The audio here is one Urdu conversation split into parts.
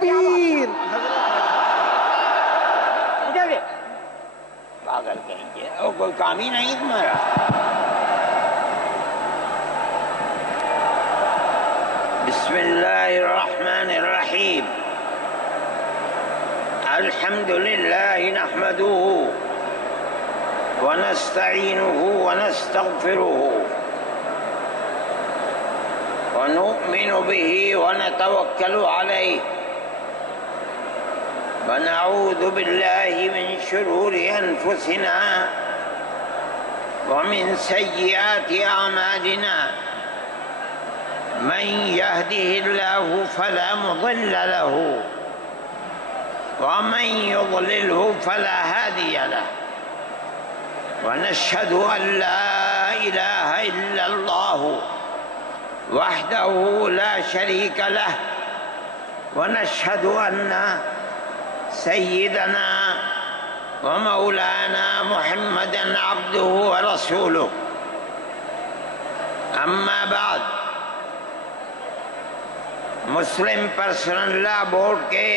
تکبیر. پاگل کہیں گے اور کوئی کام ہی نہیں تمہارا. بسم اللہ الرحمن الرحیم. الحمد للہ نحمده ونستعینه ونستغفره ونؤمن به ونتوکل علیہ ونعوذ باللہ من شرور انفسنا ومن سیئات اعمالنا من يهده الله فلا مضل له ومن يضلله فلا هادي له ونشهد أن لا إله إلا الله وحده لا شريك له ونشهد أن سيدنا ومولانا محمدا عبده ورسوله. أما بعد، مسلم پرسنل لا بورڈ کے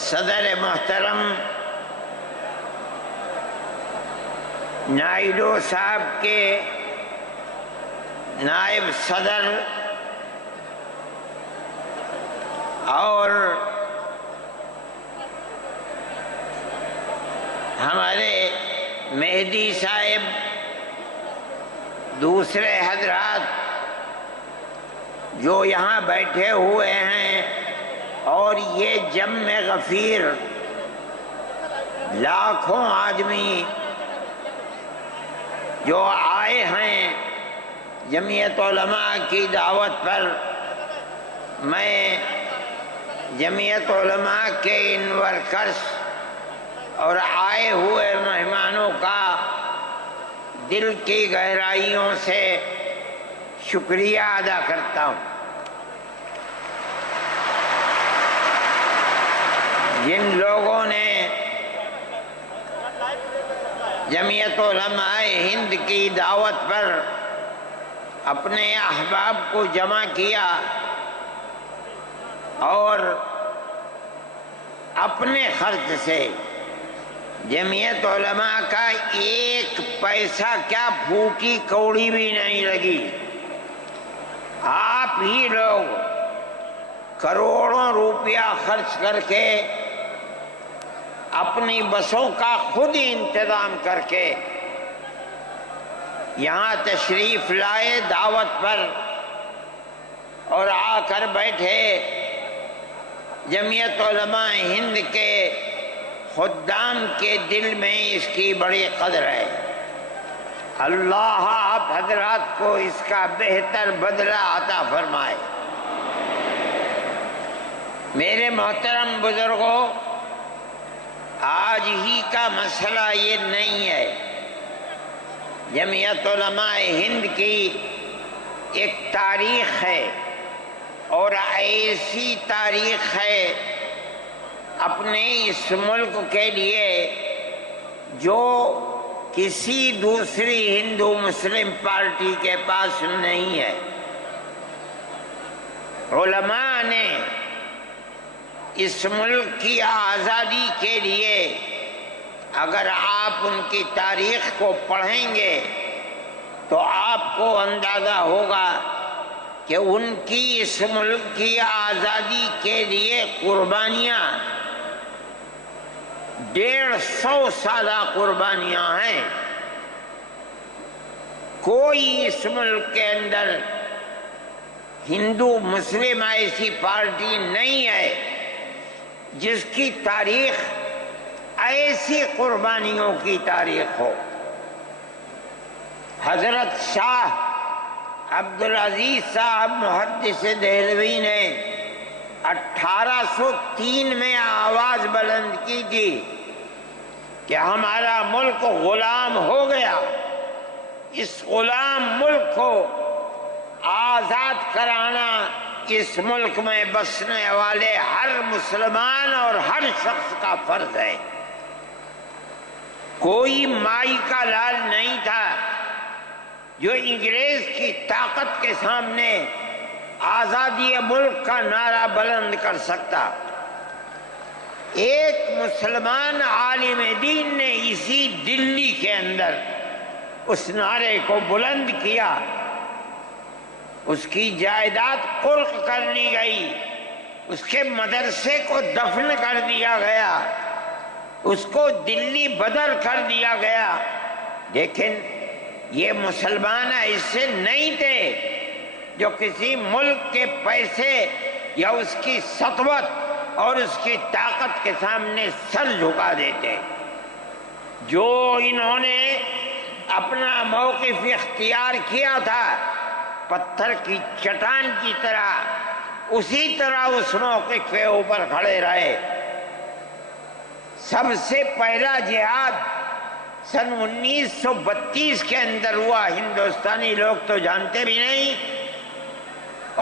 صدر محترم نائیڈو صاحب کے نائب صدر اور ہمارے مہدی صاحب، دوسرے حضرات جو یہاں بیٹھے ہوئے ہیں، اور یہ جمع غفیر لاکھوں آدمی جو آئے ہیں جمعیت علماء کی دعوت پر، میں جمعیت علماء کے ان ورکرز اور آئے ہوئے مہمانوں کا دل کی گہرائیوں سے شکریہ ادا کرتا ہوں. جن لوگوں نے جمعیت علماء ہند کی دعوت پر اپنے احباب کو جمع کیا اور اپنے خرچ سے جمعیت علماء کا ایک پیسہ کیا پھوٹی کوڑی بھی نہیں لگی، آپ ہی لوگ کروڑوں روپیہ خرچ کر کے اپنی بسوں کا خود ہی انتظام کر کے یہاں تشریف لائے دعوت پر اور آ کر بیٹھے. جمعیت علماء ہند کے خدام کے دل میں اس کی بڑی قدر ہے. اللہ آپ حضرات کو اس کا بہتر بدلہ عطا فرمائے. میرے محترم بزرگوں، آج ہی کا مسئلہ یہ نہیں ہے. جمعیت علماء ہند کی ایک تاریخ ہے، اور ایسی تاریخ ہے اپنے اس ملک کے لیے جو کسی دوسری ہندو مسلم پارٹی کے پاس نہیں ہے. علماء نے اس ملک کی آزادی کے لیے اگر آپ ان کی تاریخ کو پڑھیں گے تو آپ کو اندازہ ہوگا کہ ان کی اس ملک کی آزادی کے لیے قربانیاں 150 سالہ قربانیاں ہیں. کوئی اس ملک کے اندر ہندو مسلم ایسی پارٹی نہیں ہے جس کی تاریخ ایسی قربانیوں کی تاریخ ہو. حضرت شاہ عبدالعزیز صاحب محدث دہلوی نے 1803 میں آواز بلند کی تھی کہ ہمارا ملک غلام ہو گیا، اس غلام ملک کو آزاد کرانا اس ملک میں بسنے والے ہر مسلمان اور ہر شخص کا فرض ہے. کوئی مائی کا لال نہیں تھا جو انگریز کی طاقت کے سامنے آزادی ملک کا نعرہ بلند کر سکتا۔ ایک مسلمان عالم دین نے اسی دلی کے اندر اس نعرے کو بلند کیا، اس کی جائیداد قلق کر لی گئی، اس کے مدرسے کو دفن کر دیا گیا، اس کو دلی بدر کر دیا گیا، لیکن یہ مسلمان ایسے نہیں تھے جو کسی ملک کے پیسے یا اس کی سطوت اور اس کی طاقت کے سامنے سر جھکا دیتے۔ جو انہوں نے اپنا موقف اختیار کیا تھا پتھر کی چٹان کی طرح، اسی طرح اس موقف کے اوپر کھڑے رہے۔ سب سے پہلا جہاد سن 1932 کے اندر ہوا، ہندوستانی لوگ تو جانتے بھی نہیں،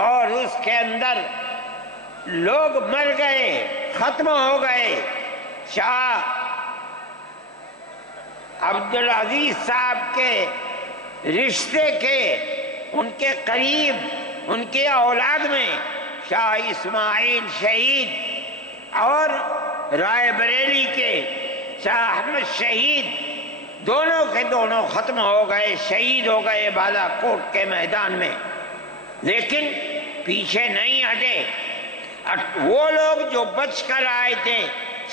اور اس کے اندر لوگ مر گئے، ختم ہو گئے۔ شاہ عبدالعزیز صاحب کے رشتے کے، ان کے قریب، ان کے اولاد میں شاہ اسماعیل شہید اور رائے بریلی کے شاہ احمد شہید، دونوں کے دونوں ختم ہو گئے، شہید ہو گئے بالا کوٹ کے میدان میں۔ لیکن پیچھے نہیں ہٹے۔ وہ لوگ جو بچ کر آئے تھے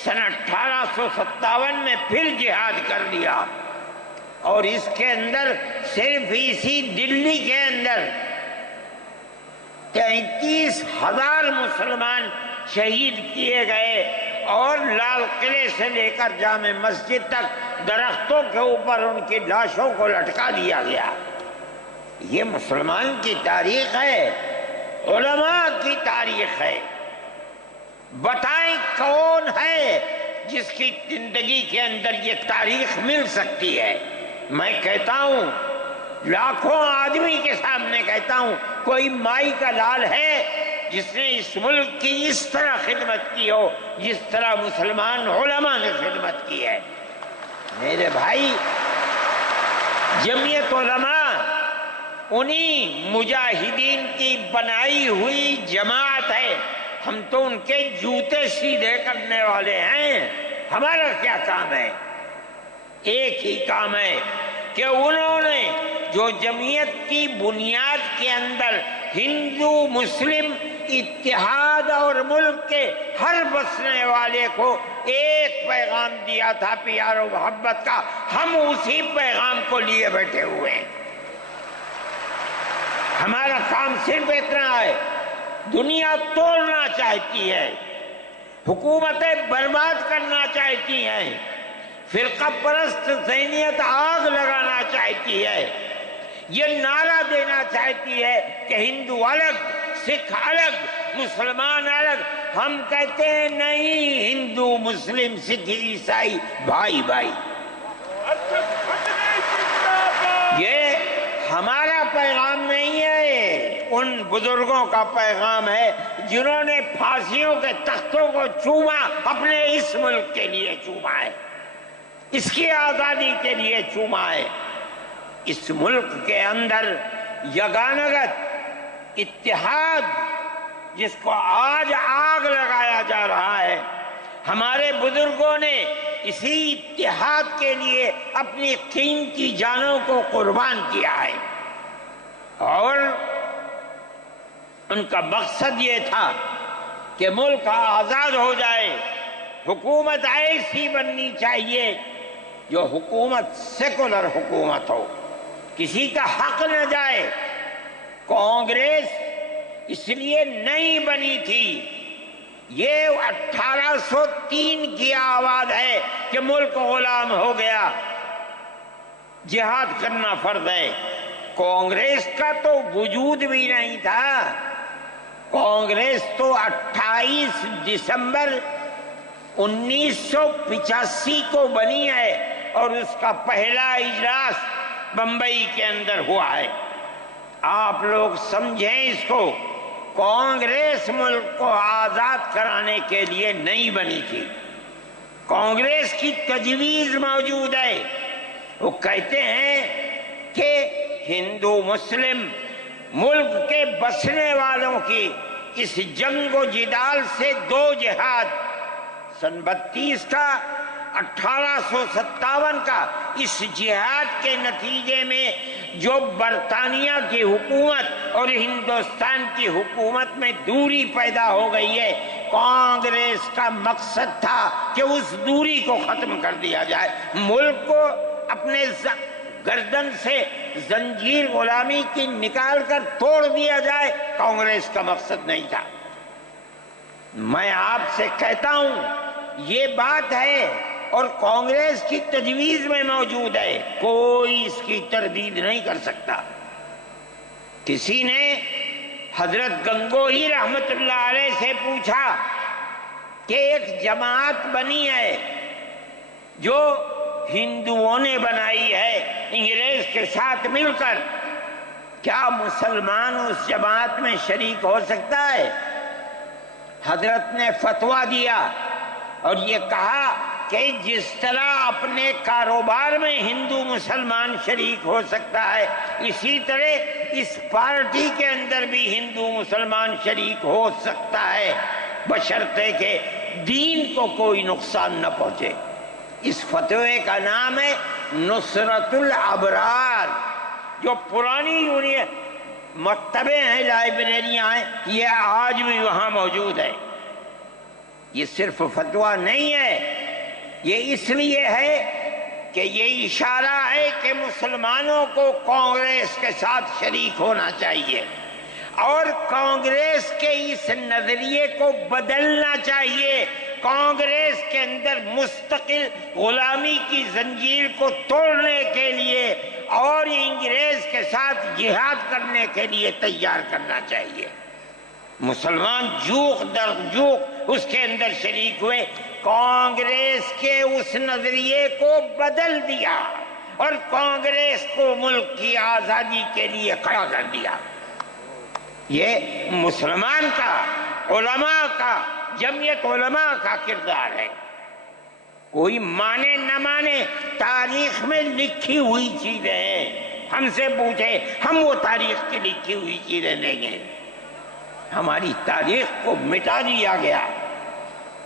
سن 1857 میں پھر جہاد کر دیا، اور اس کے اندر صرف اسی دلی کے اندر 33,000 مسلمان شہید کیے گئے، اور لال قلعے سے لے کر جامع مسجد تک درختوں کے اوپر ان کی لاشوں کو لٹکا دیا گیا۔ یہ مسلمان کی تاریخ ہے، علماء کی تاریخ ہے۔ بتائیں کون ہے جس کی زندگی کے اندر یہ تاریخ مل سکتی ہے؟ میں کہتا ہوں، لاکھوں آدمی کے سامنے کہتا ہوں، کوئی مائی کا لال ہے جس نے اس ملک کی اس طرح خدمت کی ہو جس طرح مسلمان علماء نے خدمت کی ہے؟ میرے بھائی، جمعیت علماء انہی مجاہدین کی بنائی ہوئی جماعت ہے۔ ہم تو ان کے جوتے سیدھے کرنے والے ہیں۔ ہمارا کیا کام ہے؟ ایک ہی کام ہے کہ انہوں نے جو جمعیت کی بنیاد کے اندر ہندو مسلم اتحاد اور ملک کے ہر بسنے والے کو ایک پیغام دیا تھا پیار و محبت کا، ہم اسی پیغام کو لیے بیٹھے ہوئے ہیں۔ ہمارا کام صرف اتنا ہے۔ دنیا توڑنا چاہتی ہے، حکومتیں برباد کرنا چاہتی ہیں، فرقہ پرست ذہنیت آگ لگانا چاہتی ہے، یہ نعرہ دینا چاہتی ہے کہ ہندو الگ، سکھ الگ، مسلمان الگ۔ ہم کہتے ہیں نہیں، ہندو مسلم سکھ عیسائی بھائی بھائی۔ یہ ہمارا پیغام نہیں ہے، ان بزرگوں کا پیغام ہے جنہوں نے پھانسیوں کے تختوں کو چوما، اپنے اس ملک کے لیے چوما ہے، اس کی آزادی کے لیے چوما ہے۔ اس ملک کے اندر یگانگت اتحاد جس کو آج آگ لگایا جا رہا ہے، ہمارے بزرگوں نے اسی اتحاد کے لیے اپنی قیمتی جانوں کو قربان کیا ہے، اور ان کا مقصد یہ تھا کہ ملک آزاد ہو جائے۔ حکومت ایسی بننی چاہیے جو حکومت سیکولر حکومت ہو، کسی کا حق نہ جائے۔ کانگریس اس لیے نہیں بنی تھی، یہ 1803 کی آواز ہے کہ ملک غلام ہو گیا، جہاد کرنا فرض ہے۔ کانگریس کا تو وجود بھی نہیں تھا۔ کانگریس تو 28 دسمبر 1985 کو بنی ہے، اور اس کا پہلا اجلاس بمبئی کے اندر ہوا ہے۔ آپ لوگ سمجھیں اس کو، کانگریس ملک کو آزاد کرانے کے لیے نہیں بنی تھی۔ کانگریس کی تجویز موجود ہے، وہ کہتے ہیں کہ ہندو مسلم ملک کے بسنے والوں کی اس جنگ و جدال سے 2 جہاد، سن 32 کا 1857 کا، اس جہاد کے نتیجے میں جو برطانیہ کی حکومت اور ہندوستان کی حکومت میں دوری پیدا ہو گئی ہے، کانگریس کا مقصد تھا کہ اس دوری کو ختم کر دیا جائے، ملک کو اپنے گردن سے زنجیر غلامی کی نکال کر توڑ دیا جائے، کانگریس کا مقصد نہیں تھا۔ میں آپ سے کہتا ہوں یہ بات ہے اور کانگریس کی تجویز میں موجود ہے، کوئی اس کی تردید نہیں کر سکتا۔ کسی نے حضرت گنگوہی رحمت اللہ علیہ سے پوچھا کہ ایک جماعت بنی ہے جو ہندوؤں نے بنائی ہے انگریز کے ساتھ مل کر، کیا مسلمان اس جماعت میں شریک ہو سکتا ہے؟ حضرت نے فتویٰ دیا اور یہ کہا کہ جس طرح اپنے کاروبار میں ہندو مسلمان شریک ہو سکتا ہے، اسی طرح اس پارٹی کے اندر بھی ہندو مسلمان شریک ہو سکتا ہے، بشرطے کہ دین کو کوئی نقصان نہ پہنچے۔ اس فتوے کا نام ہے نصرت الابرار، جو پرانی مکتبیں ہیں، لائبریریاں ہیں، یہ آج بھی وہاں موجود ہے۔ یہ صرف فتویٰ نہیں ہے، یہ اس لیے ہے کہ یہ اشارہ ہے کہ مسلمانوں کو کانگریس کے ساتھ شریک ہونا چاہیے اور کانگریس کے اس نظریے کو بدلنا چاہیے، کانگریس کے اندر مستقل غلامی کی زنجیر کو توڑنے کے لیے اور انگریز کے ساتھ جہاد کرنے کے لیے تیار کرنا چاہیے۔ مسلمان جوق در جوق اس کے اندر شریک ہوئے، کانگریس کے اس نظریے کو بدل دیا اور کانگریس کو ملک کی آزادی کے لیے کھڑا کر دیا۔ یہ مسلمان کا، علماء کا، جمعیت علماء کا کردار ہے۔ کوئی مانے نہ مانے، تاریخ میں لکھی ہوئی چیزیں ہیں، ہم سے پوچھے ہم وہ تاریخ کی لکھی ہوئی چیزیں دیں گے۔ ہماری تاریخ کو مٹا دیا گیا۔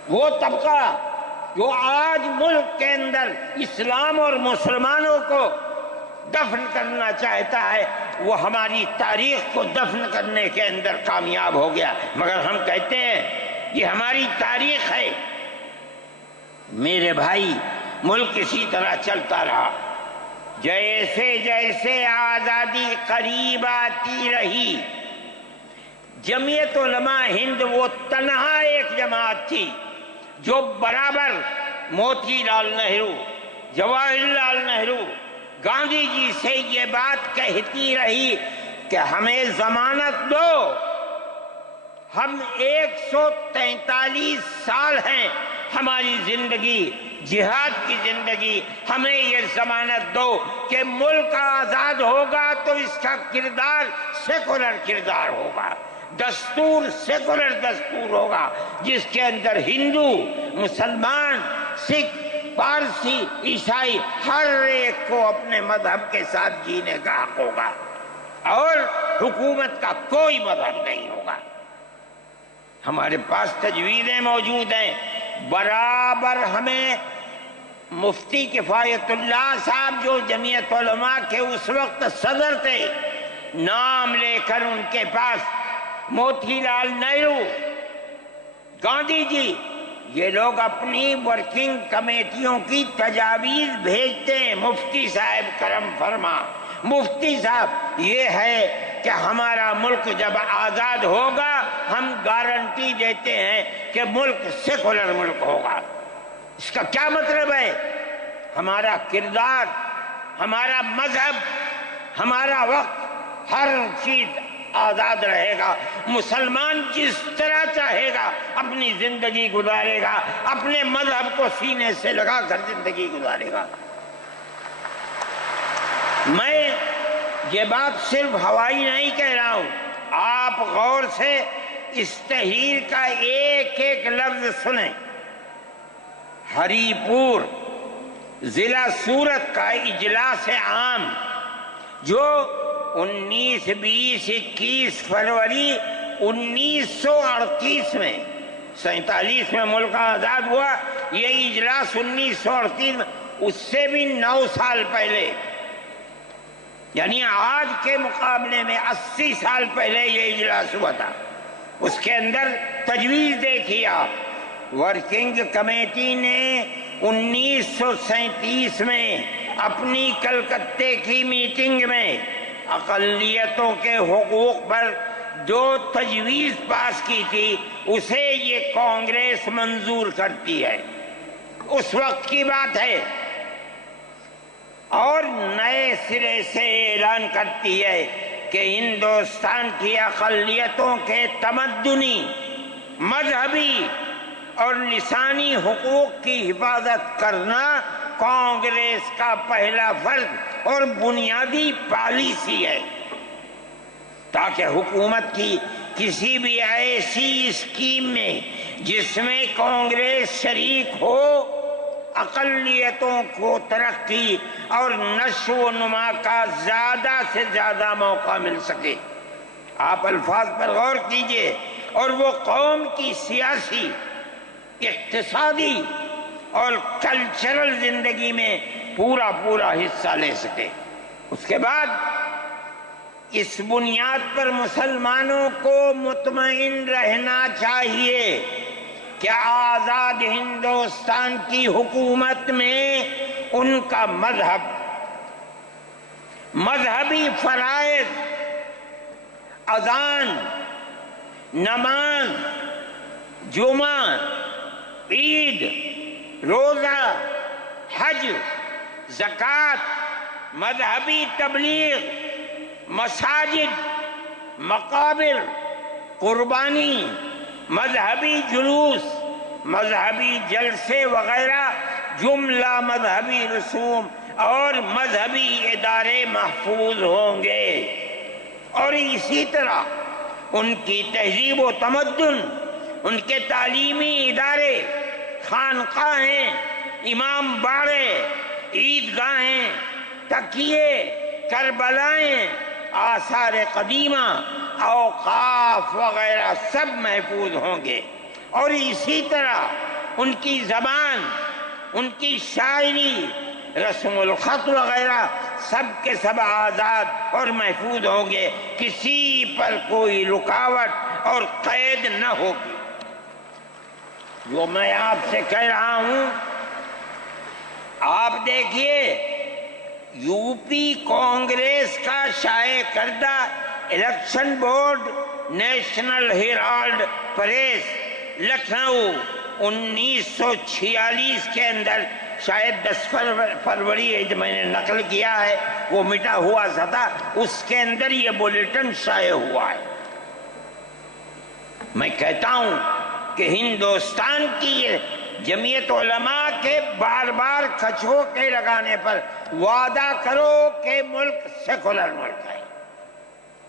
وہ طبقہ جو آج ملک کے اندر اسلام اور مسلمانوں کو دفن کرنا چاہتا ہے، وہ ہماری تاریخ کو دفن کرنے کے اندر کامیاب ہو گیا، مگر ہم کہتے ہیں یہ ہماری تاریخ ہے۔ میرے بھائی، ملک اسی طرح چلتا رہا، جیسے جیسے آزادی قریب آتی رہی، جمعیت علماء ہند وہ تنہا ایک جماعت تھی جو برابر موتی لال نہرو، جواہر لال نہرو، گاندھی جی سے یہ بات کہتی رہی کہ ہمیں ضمانت دو، ہم 143 سال ہیں ہماری زندگی، جہاد کی زندگی، ہمیں یہ ضمانت دو کہ ملک آزاد ہوگا تو اس کا کردار سیکولر کردار ہوگا، دستور سیکولر دستور ہوگا، جس کے اندر ہندو، مسلمان، سکھ، پارسی، عیسائی ہر ایک کو اپنے مذہب کے ساتھ جینے کا حق ہوگا اور حکومت کا کوئی مذہب نہیں ہوگا۔ ہمارے پاس تجویزیں موجود ہیں، برابر ہمیں مفتی کفایت اللہ صاحب جو جمعیت علماء کے اس وقت صدر تھے، نام لے کر ان کے پاس موتی لال نہرو، گاندھی جی، یہ لوگ اپنی ورکنگ کمیٹیوں کی تجاویز بھیجتے ہیں، مفتی صاحب کرم فرما، مفتی صاحب یہ ہے کہ ہمارا ملک جب آزاد ہوگا ہم گارنٹی دیتے ہیں کہ ملک سیکولر ملک ہوگا۔ اس کا کیا مطلب ہے؟ ہمارا کردار، ہمارا مذہب، ہمارا وقت، ہر چیز آزاد رہے گا، مسلمان جس طرح چاہے گا اپنی زندگی گزارے گا، اپنے مذہب کو سینے سے لگا کر زندگی گزارے گا۔ میں یہ بات صرف ہوائی نہیں کہہ رہا ہوں، آپ غور سے اس تحریر کا ایک ایک لفظ سنیں۔ ہری پور ضلع سورت کا اجلاس عام جو 19 20 21 فروری 1938 میں، 47 میں ملک آزاد ہوا، یہ اجلاس 1938 میں، اس سے بھی 9 سال پہلے، یعنی آج کے مقابلے میں 80 سال پہلے یہ اجلاس ہوا تھا۔ اس کے اندر تجویز دیکھیے آپ، ورکنگ کمیٹی نے 1937 میں اپنی کلکتے کی میٹنگ میں اقلیتوں کے حقوق پر جو تجویز پاس کی تھی اسے یہ کانگریس منظور کرتی ہے، اس وقت کی بات ہے، اور نئے سرے سے اعلان کرتی ہے کہ ہندوستان کی اقلیتوں کے تمدنی، مذہبی اور لسانی حقوق کی حفاظت کرنا کانگریس کا پہلا فرض اور بنیادی پالیسی ہے، تاکہ حکومت کی کسی بھی ایسی اسکیم میں جس میں کانگریس شریک ہو، اقلیتوں کو ترقی اور نشو و نما کا زیادہ سے زیادہ موقع مل سکے۔ آپ الفاظ پر غور کیجئے، اور وہ قوم کی سیاسی، اقتصادی اور کلچرل زندگی میں پورا حصہ لے سکے۔ اس کے بعد اس بنیاد پر مسلمانوں کو مطمئن رہنا چاہیے کہ آزاد ہندوستان کی حکومت میں ان کا مذہب، مذہبی فرائض، اذان، نماز، جمعہ، عید، روزہ، حج، زکوٰۃ، مذہبی تبلیغ، مساجد، مقابر، قربانی، مذہبی جلوس، مذہبی جلسے وغیرہ جملہ مذہبی رسوم اور مذہبی ادارے محفوظ ہوں گے، اور اسی طرح ان کی تہذیب و تمدن، ان کے تعلیمی ادارے، خانقاہیں، امام باڑے، عیدگاہیں، تکیے، کربلائیں، آثار قدیمہ، اوقاف وغیرہ سب محفوظ ہوں گے، اور اسی طرح ان کی زبان، ان کی شاعری، رسم الخط وغیرہ سب کے سب آزاد اور محفوظ ہوں گے، کسی پر کوئی رکاوٹ اور قید نہ ہوگی۔ جو میں آپ سے کہہ رہا ہوں، آپ دیکھیے، یو پی کانگریس کا شائع کردہ election board, National Herald press, Lucknow, 1946 کے اندر، شاید 10 فروری میں نے نقل کیا ہے، وہ مٹا ہوا تھا، اس کے اندر یہ بلیٹن شائع ہوا ہے۔ میں کہتا ہوں کہ ہندوستان کی جمعیت علماء کے بار بار کچھوکے لگانے پر وعدہ کرو کہ ملک سیکولر ملک ہے،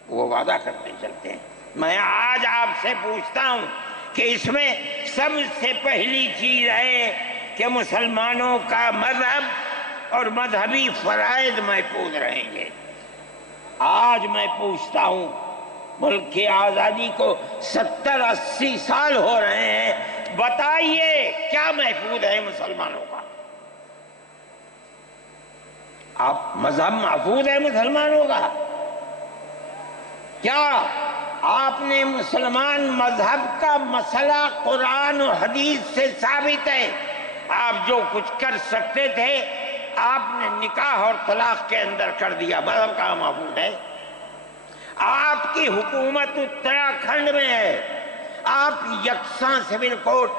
وہ وعدہ کرتے چلتے ہیں۔ میں آج آپ سے پوچھتا ہوں کہ اس میں سب سے پہلی چیز ہے کہ مسلمانوں کا مذہب اور مذہبی فرائض محفوظ رہیں گے۔ آج میں پوچھتا ہوں، ملک کی آزادی کو 70-80 سال ہو رہے ہیں، بتائیے کیا محفوظ ہے مسلمانوں کا؟ آپ مذہب محفوظ ہے مسلمانوں کا؟ کیا آپ نے مسلمان مذہب کا مسئلہ قرآن و حدیث سے ثابت ہے؟ آپ جو کچھ کر سکتے تھے آپ نے نکاح اور طلاق کے اندر کر دیا، مذہب کہاں محفوظ ہے؟ آپ کی حکومت اتراکھنڈ میں ہے، آپ یکساں سول کوڈ،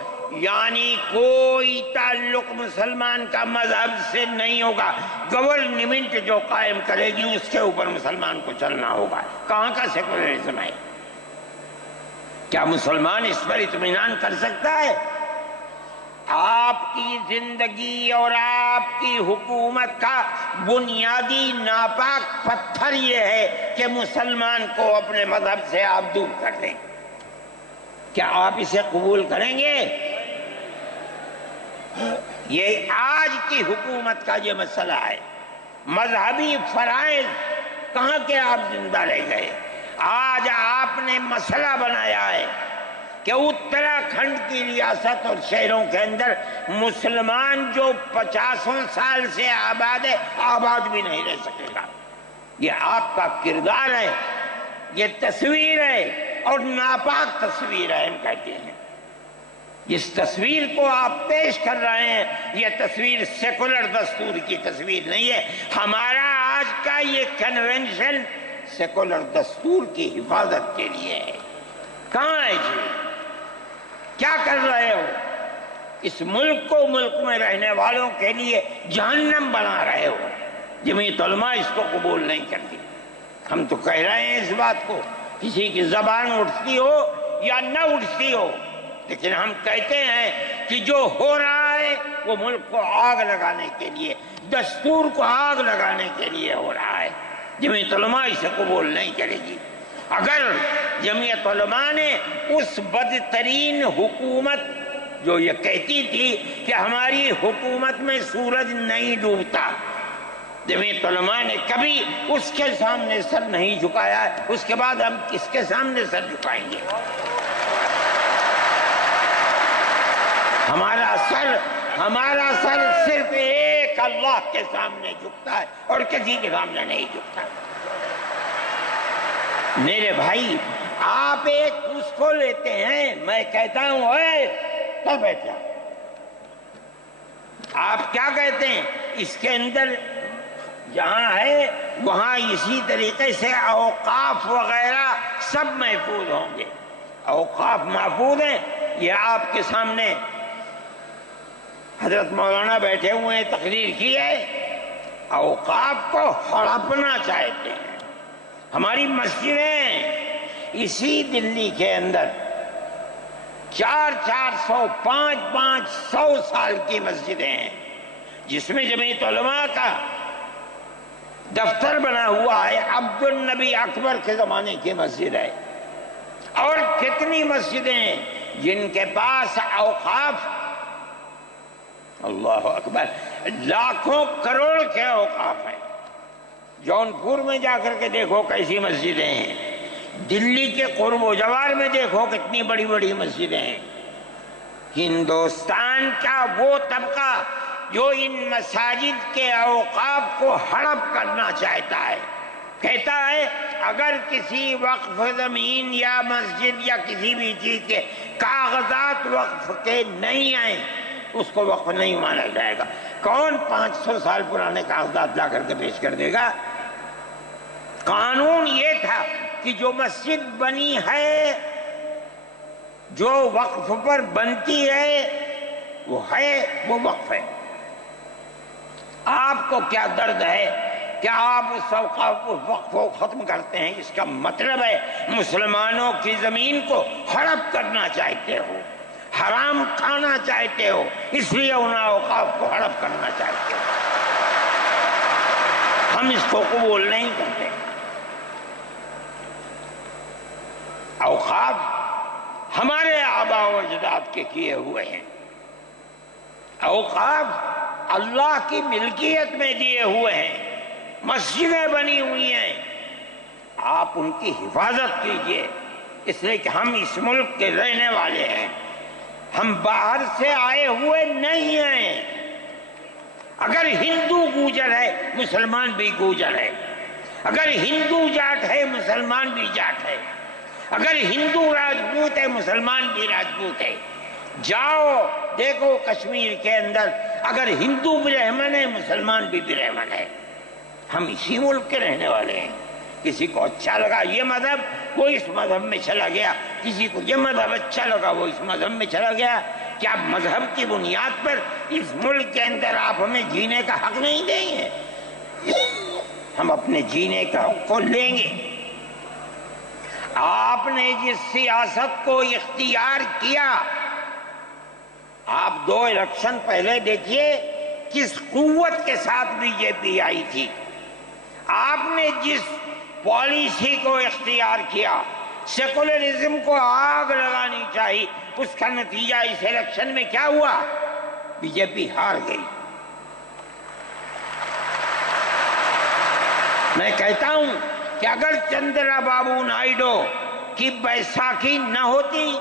یعنی کوئی تعلق مسلمان کا مذہب سے نہیں ہوگا، گورنمنٹ جو قائم کرے گی اس کے اوپر مسلمان کو چلنا ہوگا۔ کہاں کا سیکولرزم ہے؟ کیا مسلمان اس پر اطمینان کر سکتا ہے؟ آپ کی زندگی اور آپ کی حکومت کا بنیادی ناپاک پتھر یہ ہے کہ مسلمان کو اپنے مذہب سے آپ دور کر دیں۔ کیا آپ اسے قبول کریں گے؟ یہ آج کی حکومت کا یہ مسئلہ ہے۔ مذہبی فرائض کہاں کے آپ زندہ رہ گئے؟ آج آپ نے مسئلہ بنایا ہے کہ اتراکھنڈ کی ریاست اور شہروں کے اندر مسلمان جو 50 سال سے آباد ہے، آباد بھی نہیں رہ سکے گا۔ یہ آپ کا کردار ہے، یہ تصویر ہے اور ناپاک تصویر ہے۔ ہم کہتے ہیں جس تصویر کو آپ پیش کر رہے ہیں یہ تصویر سیکولر دستور کی تصویر نہیں ہے۔ ہمارا آج کا یہ کنونشن سیکولر دستور کی حفاظت کے لیے ہے۔ کہاں ہے جی؟ کیا کر رہے ہو؟ اس ملک کو، ملک میں رہنے والوں کے لیے جہنم بنا رہے ہو۔ جمعیت علماء اس کو قبول نہیں کرتی۔ ہم تو کہہ رہے ہیں اس بات کو، کسی کی زبان اٹھتی ہو یا نہ اٹھتی ہو، لیکن ہم کہتے ہیں کہ جو ہو رہا ہے وہ ملک کو آگ لگانے کے لیے، دستور کو آگ لگانے کے لیے ہو رہا ہے۔ جمعیت علماء اسے قبول نہیں کرے گی۔ اگر جمعیت علماء نے اس بدترین حکومت جو یہ کہتی تھی کہ ہماری حکومت میں سورج نہیں ڈوبتا، جمعیت علماء نے کبھی اس کے سامنے سر نہیں جھکایا ہے، اس کے بعد ہم کس کے سامنے سر جھکائیں گے؟ ہمارا سر صرف ایک اللہ کے سامنے جھکتا ہے اور کسی کے سامنے نہیں جھکتا۔ میرے بھائی، آپ ایک اس کو لیتے ہیں، میں کہتا ہوں اے تو بیٹھا، آپ کیا کہتے ہیں؟ اس کے اندر جہاں ہے وہاں اسی طریقے سے اوقاف وغیرہ سب محفوظ ہوں گے۔ اوقاف محفوظ ہیں، یہ آپ کے سامنے حضرت مولانا بیٹھے ہوئے ہیں، تقریر کی ہے۔ اوقاف کو ہڑپنا چاہتے ہیں۔ ہماری مسجدیں اسی دلی کے اندر 400 500 سال کی مسجدیں ہیں، جس میں جمعیت علماء کا دفتر بنا ہوا ہے، عبد النبی اکبر کے زمانے کی مسجد ہے۔ اور کتنی مسجدیں ہیں جن کے پاس اوقاف، اللہ اکبر، لاکھوں کروڑ کے اوقاف ہیں۔ جونپور میں جا کر کے دیکھو کیسی مسجدیں ہیں، دلی کے قرب و جوار میں دیکھو کتنی بڑی بڑی مسجدیں ہیں۔ ہندوستان کا وہ طبقہ جو ان مساجد کے اوقاف کو ہڑپ کرنا چاہتا ہے، کہتا ہے اگر کسی وقف زمین یا مسجد یا کسی بھی چیز کے کاغذات وقف کے نہیں آئیں اس کو وقف نہیں مانا جائے گا۔ کون 500 سال پرانے کاغذات لا کر کے پیش کر دے گا؟ قانون یہ تھا کہ جو مسجد بنی ہے، جو وقف پر بنتی ہے، وہ وقف ہے۔ آپ کو کیا درد ہے کہ آپ اس وقف کو ختم کرتے ہیں؟ اس کا مطلب ہے مسلمانوں کی زمین کو ہڑپ کرنا چاہتے ہو، حرام کھانا چاہتے ہو، اس لیے ان اوقاف کو ہڑپ کرنا چاہتے ہو۔ ہم اس کو قبول نہیں کرتے۔ اوقاف ہمارے آباء و اجداد کے کیے ہوئے ہیں، اوقاف اللہ کی ملکیت میں دیے ہوئے ہیں، مسجدیں بنی ہوئی ہیں، آپ ان کی حفاظت کیجئے، اس لیے کہ ہم اس ملک کے رہنے والے ہیں، ہم باہر سے آئے ہوئے نہیں ہیں۔ اگر ہندو گوجر ہے مسلمان بھی گوجر ہے، اگر ہندو جاٹ ہے مسلمان بھی جاٹ ہے، اگر ہندو راجپوت ہے مسلمان بھی راجپوت ہے۔ جاؤ دیکھو کشمیر کے اندر، اگر ہندو برہمن ہے مسلمان بھی برہمن ہے۔ ہم اسی ملک کے رہنے والے ہیں۔ کسی کو اچھا لگا یہ مذہب وہ اس مذہب میں چلا گیا، کسی کو یہ مذہب اچھا لگا وہ اس مذہب میں چلا گیا۔ کیا مذہب کی بنیاد پر اس ملک کے اندر آپ ہمیں جینے کا حق نہیں دیں گے؟ ہم اپنے جینے کا حق کو لیں گے۔ آپ نے جس سیاست کو اختیار کیا، آپ 2 الیکشن پہلے دیکھیے کس قوت کے ساتھ بی جے پی آئی تھی۔ آپ نے جس پالیسی کو اختیار کیا، سیکولرزم کو آگ لگانی چاہیے، اس کا نتیجہ اس الیکشن میں کیا ہوا؟ بی جے پی ہار گئی۔ میں کہتا ہوں کہ اگر چندرا بابو نائیڈو کی بیساکھی نہ ہوتی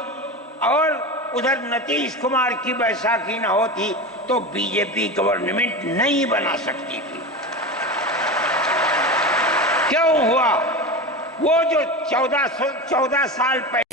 اور ادھر نتیش کمار کی بیساکھی نہ ہوتی تو بی جے پی گورنمنٹ نہیں بنا سکتی تھی۔ کیوں ہوا؟ وہ جو 14 سال پہلے